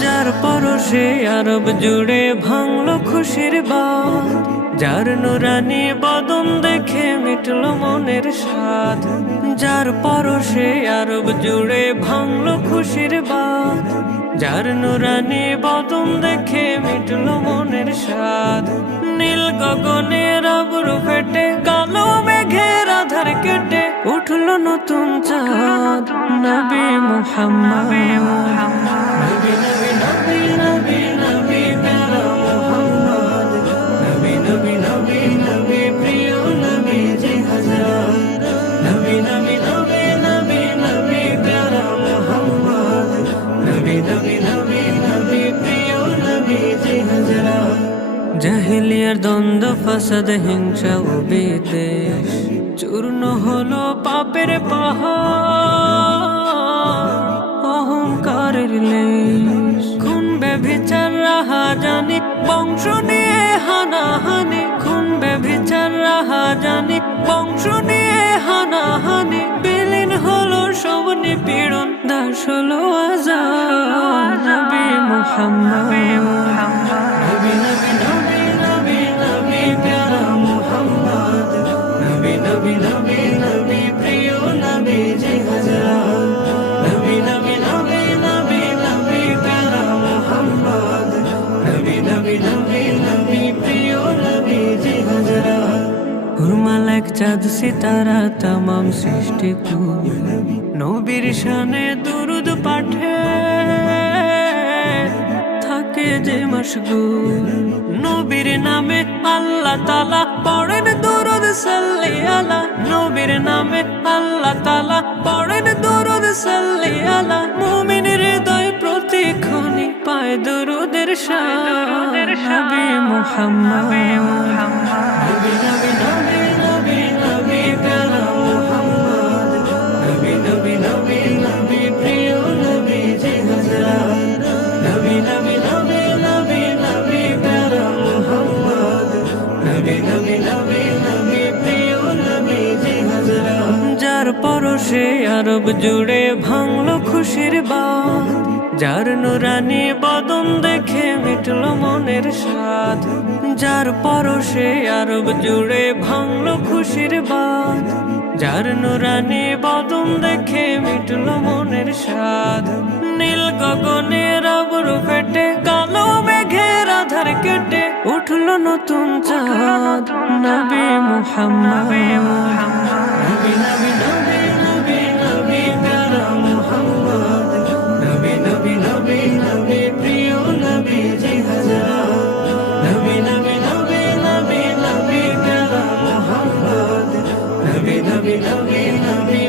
যার পরশে আরব জুড়ে ভাঙলো খুশির বাদ যার নুরানি বদন দেখে মিটল মনের স্বাদ, যার পরশে আরব জুড়ে ভাঙলো খুশির বাদ যার নুরানি বদন নীল গগনের আবরু ফেটে কালো মেঘের আধার কেটে উঠল নতুন চাঁদ নবী মুহাম্মদ। জাহিলিয়ার দ্বন্দ্ব, ফাসাদ হিংসা ও বিদ্বেষ। চূর্ণ হলো পাপের পাহাড়, অহংকারের লেশ। খুন, ব্যভিচার রাহা জানি বংশ নিয়ে হানাহানি। খুন, ব্যভিচার রাহা জানি বংশ নিয়ে হানাহানি। বিলীন হলো সব নিপীড়ন, দাস হলো আজাদ মুহাম্মদ চাঁদ সিতারা তামাম সৃষ্টি নবীর শানে দুরুদ পাঠে থাকে যে মশগুল। নবীর নামে আল্লাহ তালা পড়েন দুরুদ সাল্লি আলা। নবীর নামে আল্লাহ তালা পড়েন দুরুদ সাল্লি আলা। মুমিন হৃদয় প্রতিক্ষণি পায় দুরুদের নবী মুহাম্মদ। নবী নবী নবী। পরশে আরব জুড়ে ভাঙলো খুশির বাদ যার নুরানি বদন দেখে মিটল মনের স্বাদ। যার পরশে আরব জুড়ে ভাঙলো খুশির বাদ যার নুরানি বদন দেখে মিটল মনের স্বাদ। নীল গগনের আবরু ফেটে, কালো মেঘের আধার কেটে উঠল নতুন চাঁদ। নবী মুহাম্মদ। নবী নবী Nabi, Nabi.